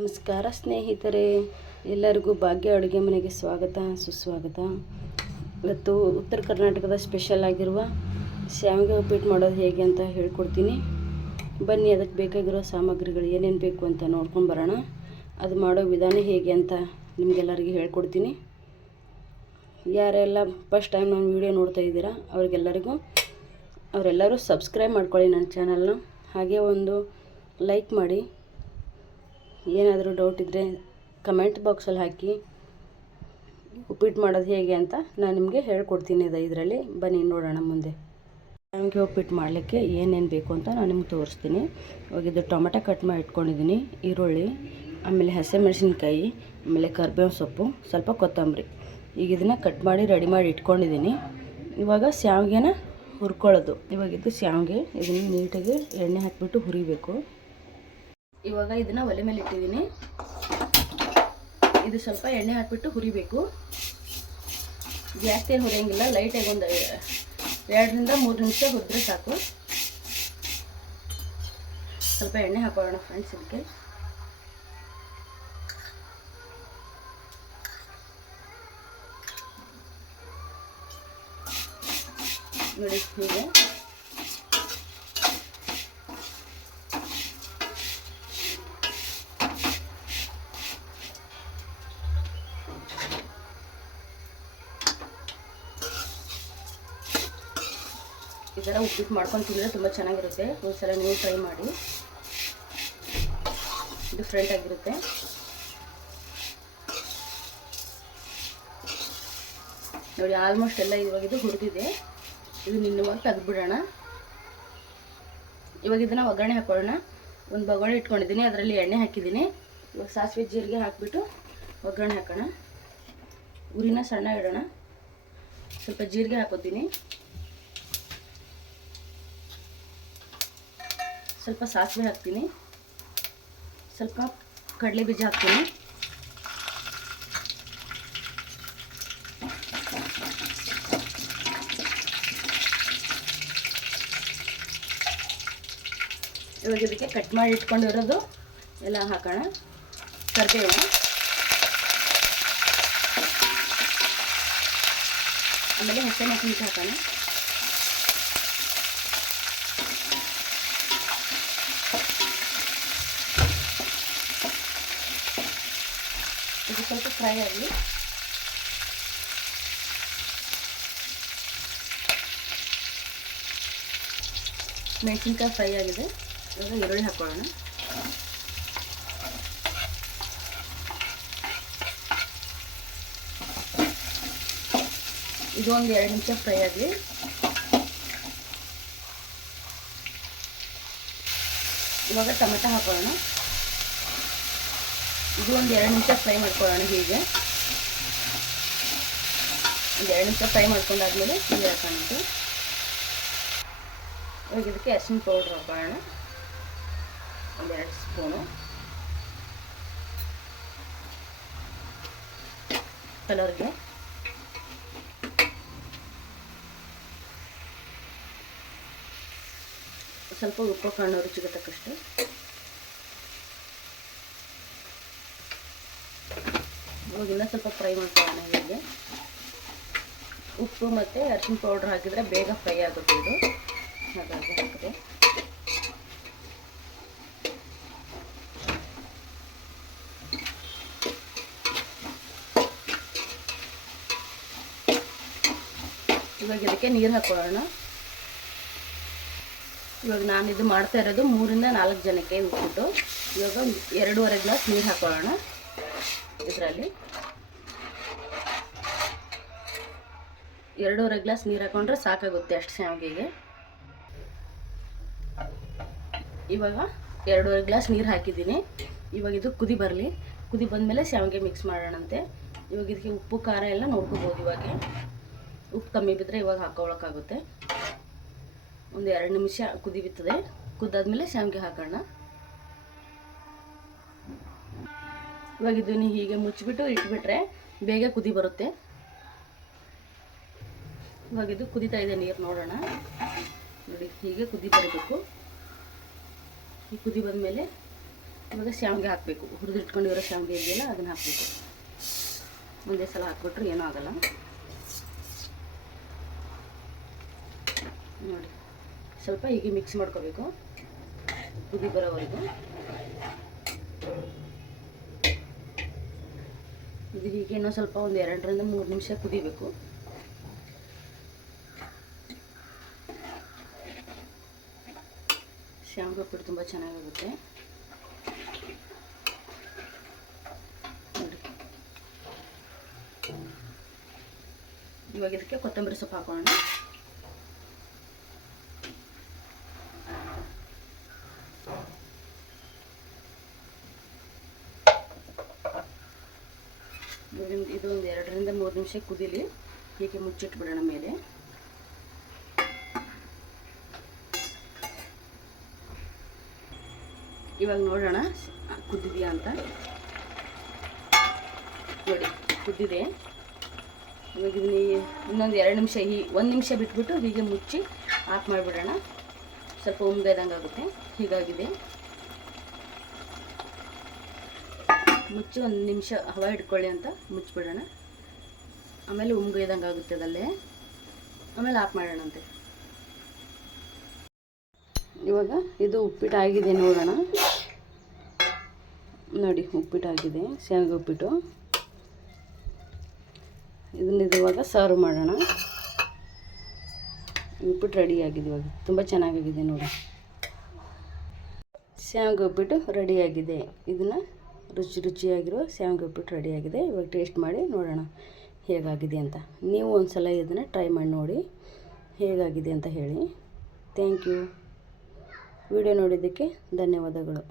ನಮಸ್ಕಾರ ಸ್ನೇಹಿತರೆ, ಎಲ್ಲರಿಗೂ ಭಾಗ್ಯ ಅಡುಗೆ ಮನೆಗೆ ಸ್ವಾಗತ ಸುಸ್ವಾಗತ. ಇವತ್ತು ಉತ್ತರ ಕರ್ನಾಟಕದ ಸ್ಪೆಷಲ್ ಆಗಿರುವ ಶಾವಿಗೆ ಉಪ್ಪಿಟ್ಟು ಮಾಡೋದು ಹೇಗೆ ಅಂತ ಹೇಳ್ಕೊಡ್ತೀನಿ. ಬನ್ನಿ, ಅದಕ್ಕೆ ಬೇಕಾಗಿರೋ ಸಾಮಗ್ರಿಗಳು ಏನೇನು ಬೇಕು ಅಂತ ನೋಡ್ಕೊಂಡು ಬರೋಣ. ಅದು ಮಾಡೋ ವಿಧಾನ ಹೇಗೆ ಅಂತ ನಿಮಗೆಲ್ಲರಿಗೂ ಹೇಳ್ಕೊಡ್ತೀನಿ. ಯಾರೆಲ್ಲ ಫಸ್ಟ್ ಟೈಮ್ ನಾನು ವೀಡಿಯೋ ನೋಡ್ತಾ ಇದ್ದೀರಾ ಅವರೆಲ್ಲರೂ ಸಬ್ಸ್ಕ್ರೈಬ್ ಮಾಡ್ಕೊಳ್ಳಿ ನನ್ನ ಚಾನಲ್ನ. ಹಾಗೆ ಒಂದು ಲೈಕ್ ಮಾಡಿ. ಏನಾದರೂ ಡೌಟ್ ಇದ್ದರೆ ಕಮೆಂಟ್ ಬಾಕ್ಸಲ್ಲಿ ಹಾಕಿ. ಉಪ್ಪಿಟ್ಟು ಮಾಡೋದು ಹೇಗೆ ಅಂತ ನಾನು ನಿಮಗೆ ಹೇಳ್ಕೊಡ್ತೀನಿ. ಇದರಲ್ಲಿ ಬನ್ನಿ ನೋಡೋಣ. ಮುಂದೆ ಶಾವಿಗೆ ಉಪ್ಪಿಟ್ಟು ಮಾಡಲಿಕ್ಕೆ ಏನೇನು ಬೇಕು ಅಂತ ನಾನು ನಿಮ್ಗೆ ತೋರಿಸ್ತೀನಿ. ಇವಾಗ ಟೊಮೆಟೊ ಕಟ್ ಮಾಡಿ ಇಟ್ಕೊಂಡಿದ್ದೀನಿ, ಈರುಳ್ಳಿ, ಆಮೇಲೆ ಹಸಿಮೆಣಸಿನ್ಕಾಯಿ, ಆಮೇಲೆ ಕರಿಬೇವು ಸೊಪ್ಪು, ಸ್ವಲ್ಪ ಕೊತ್ತಂಬರಿ. ಈಗ ಇದನ್ನು ಕಟ್ ಮಾಡಿ ರೆಡಿ ಮಾಡಿ ಇಟ್ಕೊಂಡಿದ್ದೀನಿ. ಇವಾಗ ಶಾವಿಗೆನ ಹುರ್ಕೊಳ್ಳೋದು. ಇವಾಗ ಶಾವಿಗೆ ಇದನ್ನು ನೀಟಾಗಿ ಎಣ್ಣೆ ಹಾಕಿಬಿಟ್ಟು ಹುರಿಬೇಕು. ಇವಾಗ ಇದನ್ನು ಒಲೆ ಮೇಲೆ ಇಟ್ಟಿದ್ದೀನಿ. ಇದು ಸ್ವಲ್ಪ ಎಣ್ಣೆ ಹಾಕಿಬಿಟ್ಟು ಹುರಿಬೇಕು. ಜಾಸ್ತಿ ಏನು ಹುರಿಯಂಗಿಲ್ಲ, ಲೈಟಾಗಿ ಒಂದು 2ರಿಂದ 3 ನಿಮಿಷ ಹುರಿದ್ರೆ ಸಾಕು. ಸ್ವಲ್ಪ ಎಣ್ಣೆ ಹಾಕೊಳ್ಳೋಣ ಫ್ರೆಂಡ್ಸ್. ಇದಕ್ಕೆ ನೋಡಿ, ಹೀಗೆ ಈ ಥರ ಉಪ್ಪಿಟ್ಟು ಮಾಡ್ಕೊಂಡು ತಿಂದರೆ ತುಂಬ ಚೆನ್ನಾಗಿರುತ್ತೆ. ಒಂದ್ಸಲ ನೀವು ಟ್ರೈ ಮಾಡಿ, ಡಿಫ್ರೆಂಟ್ ಆಗಿರುತ್ತೆ. ನೋಡಿ, ಆಲ್ಮೋಸ್ಟ್ ಎಲ್ಲ ಇವಾಗ ಇದು ಹುರಿದಿದೆ. ಇದು ನಿನ್ನುವಾಗ ತೆಗೆದುಬಿಡೋಣ. ಇವಾಗ ಇದನ್ನು ಒಗ್ಗರಣೆ ಹಾಕೊಳ್ಳೋಣ. ಒಂದು ಬೊಗಣೆ ಇಟ್ಕೊಂಡಿದ್ದೀನಿ, ಅದರಲ್ಲಿ ಎಣ್ಣೆ ಹಾಕಿದ್ದೀನಿ. ಇವಾಗ ಸಾಸಿವೆ ಜೀರಿಗೆ ಹಾಕಿಬಿಟ್ಟು ಒಗ್ಗರಣೆ ಹಾಕೋಣ. ಉರಿನ ಸಣ್ಣ ಇಡೋಣ. ಸ್ವಲ್ಪ ಜೀರಿಗೆ ಹಾಕೋತೀನಿ, ಸ್ವಲ್ಪ ಸಾಸಿವೆ ಹಾಕ್ತೀನಿ, ಸ್ವಲ್ಪ ಕಡಲೆ ಬೀಜ ಹಾಕ್ತೀನಿ, ಇವಾಗ ಇದಕ್ಕೆ ಕಟ್ ಮಾಡಿ ಇಟ್ಕೊಂಡಿರೋದು ಎಲ್ಲ ಹಾಕೋಣ. ಕರಿಬೇವು, ಆಮೇಲೆ ಹಸಿಮೆಣಸಿನಕಾಯಿ ಹಾಕೋಣ. ಇದು ಸ್ವಲ್ಪ ಫ್ರೈ ಆಗಲಿ. ಮೆಣಸಿನ್ಕಾಯಿ ಫ್ರೈ ಆಗಿದೆ. ಇವಾಗ ಈರುಳ್ಳಿ ಹಾಕೊಳ್ಳೋಣ. ಇದು ಒಂದು 2 ನಿಮಿಷ ಫ್ರೈ ಆಗಲಿ. ಇವಾಗ ಟೊಮೆಟೊ ಹಾಕೊಳ್ಳೋಣ. ಇದು ಒಂದು 2 ನಿಮಿಷ ಫ್ರೈ ಮಾಡ್ಕೊಳ್ಳೋಣ. ಹೀಗೆ ಒಂದು 2 ನಿಮಿಷ ಫ್ರೈ ಮಾಡ್ಕೊಂಡಾದ್ಮೇಲೆ ನೀರು ಹಾಕೋಣ. ಇವಾಗ ಇದಕ್ಕೆ ಅರಿಶಿನ ಪೌಡ್ರ್ ಹಾಕೋಣ, ಒಂದು 2 ಸ್ಪೂನು. ಕಲರ್ಗೆ ಸ್ವಲ್ಪ ಉಪ್ಪು ಕಾಣೋ ರುಚಿಗೆ ತಕ್ಕಷ್ಟು. ಇವಾಗ ಇನ್ನೂ ಸ್ವಲ್ಪ ಫ್ರೈ ಮಾಡ್ಕೊಳ್ಳೋಣ. ಹೀಗೆ ಉಪ್ಪು ಮತ್ತು ಅರಿಶಿನ ಪೌಡ್ರ್ ಹಾಕಿದರೆ ಬೇಗ ಫ್ರೈ ಆಗುತ್ತೆ ಇದು, ಹಾಗಾಗಿ ಹಾಕಿದೆ. ಇವಾಗ ಇದಕ್ಕೆ ನೀರು ಹಾಕೊಳ್ಳೋಣ. ಇವಾಗ ನಾನು ಇದು ಮಾಡ್ತಾ ಇರೋದು 3ರಿಂದ 4 ಜನಕ್ಕೆ ಉಪ್ಪಿಟ್ಟು. ಇವಾಗ 2.5 ಗ್ಲಾಸ್ ನೀರು ಹಾಕೊಳ್ಳೋಣ. ಇದರಲ್ಲಿ 2.5 ಗ್ಲಾಸ್ ನೀರು ಹಾಕೊಂಡ್ರೆ ಸಾಕಾಗುತ್ತೆ ಅಷ್ಟು ಶಾವಿಗೆಗೆ. ಇವಾಗ 2.5 ಗ್ಲಾಸ್ ನೀರು ಹಾಕಿದ್ದೀನಿ. ಇವಾಗ ಇದು ಕುದಿ ಬರಲಿ. ಕುದಿ ಬಂದಮೇಲೆ ಶಾವಿಗೆ ಮಿಕ್ಸ್ ಮಾಡೋಣಂತೆ. ಇವಾಗ ಇದಕ್ಕೆ ಉಪ್ಪು ಖಾರ ಎಲ್ಲ ನೋಡ್ಕೋಬೋದು. ಇವಾಗ ಉಪ್ಪು ಕಮ್ಮಿ ಬಿದ್ದರೆ ಇವಾಗ ಹಾಕೊಳ್ಳೋಕ್ಕಾಗುತ್ತೆ. ಒಂದು 2 ನಿಮಿಷ ಕುದಿ ಬಿತ್ತದೆ. ಕುದ್ದಾದ್ಮೇಲೆ ಶಾವಿಗೆ ಹಾಕೋಣ. ಇವಾಗ ಇದನ್ನು ಹೀಗೆ ಮುಚ್ಚಿಬಿಟ್ಟು ಇಟ್ಬಿಟ್ರೆ ಬೇಗ ಕುದಿ ಬರುತ್ತೆ. ಇವಾಗ ಇದು ಕುದಿತಾ ಇದೆ ನೀರು, ನೋಡೋಣ. ನೋಡಿ, ಹೀಗೆ ಕುದಿ ಬರಬೇಕು. ಈ ಕುದಿ ಬಂದಮೇಲೆ ಇವಾಗ ಶಾವಿಗೆ ಹಾಕಬೇಕು. ಹುರಿದಿಟ್ಕೊಂಡಿರೋ ಶಾವಿಗೆ ಇದೆಯಲ್ಲ ಅದನ್ನು ಹಾಕಬೇಕು. ಒಂದೇ ಸಲ ಹಾಕ್ಬಿಟ್ರೆ ಏನೂ ಆಗಲ್ಲ. ನೋಡಿ, ಸ್ವಲ್ಪ ಹೀಗೆ ಮಿಕ್ಸ್ ಮಾಡ್ಕೋಬೇಕು ಕುದಿ ಬರೋವರೆಗೂ. ಇದು ಹೀಗೆ ಇನ್ನೂ ಸ್ವಲ್ಪ ಒಂದು 2 ರಿಂದ 3 ನಿಮಿಷ ಕುದಿಬೇಕು. ಶಾವಿಗೆ ಉಪ್ಪಿಟ್ಟು ತುಂಬ ಚೆನ್ನಾಗಾಗುತ್ತೆ ನೋಡಿ. ಇವಾಗ ಇದಕ್ಕೆ ಕೊತ್ತಂಬರಿ ಸೊಪ್ಪು ಹಾಕೋಣ. ಇದು ಒಂದು 2 ರಿಂದ 3 ನಿಮಿಷ ಕುದೀಲಿ. ಹೀಗೆ ಮುಚ್ಚಿಟ್ಬಿಡೋಣ ಮೇಲೆ. ಇವಾಗ ನೋಡೋಣ ಕುದ್ದಿದೆಯಾ ಅಂತ. ನೋಡಿ, ಕುದ್ದಿದೆ. ಇವಾಗ ಇದನ್ನ ಇನ್ನೊಂದು 2 ನಿಮಿಷ 1 ನಿಮಿಷ ಬಿಟ್ಬಿಟ್ಟು ಹೀಗೆ ಮುಚ್ಚಿ ಆಫ್ ಮಾಡಿಬಿಡೋಣ. ಸ್ವಲ್ಪ ಉಮ್ಗದಂಗೆ ಆಗುತ್ತೆ. ಹೀಗಾಗಿದೆ. ಮುಚ್ಚಿ 1 ನಿಮಿಷ ಹವಾ ಹಿಡ್ಕೊಳ್ಳಿ ಅಂತ ಮುಚ್ಚಿಬಿಡೋಣ. ಆಮೇಲೆ ಉಮ್ಗದಂಗೆ ಆಗುತ್ತೆ ಅದಲ್ಲೇ. ಆಮೇಲೆ ಆಫ್ ಮಾಡೋಣಂತೆ. ಇವಾಗ ಇದು ಉಪ್ಪಿಟ್ಟು ಆಗಿದೆ ನೋಡೋಣ. ನೋಡಿ, ಉಪ್ಪಿಟ್ಟಾಗಿದೆ, ಶಾವಿಗೆ ಉಪ್ಪಿಟ್ಟು. ಇದನ್ನ ಇವಾಗ ಸರ್ವ್ ಮಾಡೋಣ. ಉಪ್ಪಿಟ್ಟು ರೆಡಿಯಾಗಿದೆ. ಇವಾಗ ತುಂಬ ಚೆನ್ನಾಗಾಗಿದೆ ನೋಡಿ. ಶಾವಿಗೆ ಉಪ್ಪಿಟ್ಟು ರೆಡಿಯಾಗಿದೆ. ಇದನ್ನು ರುಚಿಯಾಗಿರೋ ಶಾವಿಗೆ ಉಪ್ಪಿಟ್ಟು ರೆಡಿಯಾಗಿದೆ. ಇವಾಗ ಟೇಸ್ಟ್ ಮಾಡಿ ನೋಡೋಣ ಹೇಗಾಗಿದೆ ಅಂತ. ನೀವು ಒಂದು ಸಲ ಇದನ್ನು ಟ್ರೈ ಮಾಡಿ ನೋಡಿ ಹೇಗಾಗಿದೆ ಅಂತ ಹೇಳಿ. Thank you. ವಿಡಿಯೋ ನೋಡಿದ್ದಕ್ಕೆ ಧನ್ಯವಾದಗಳು.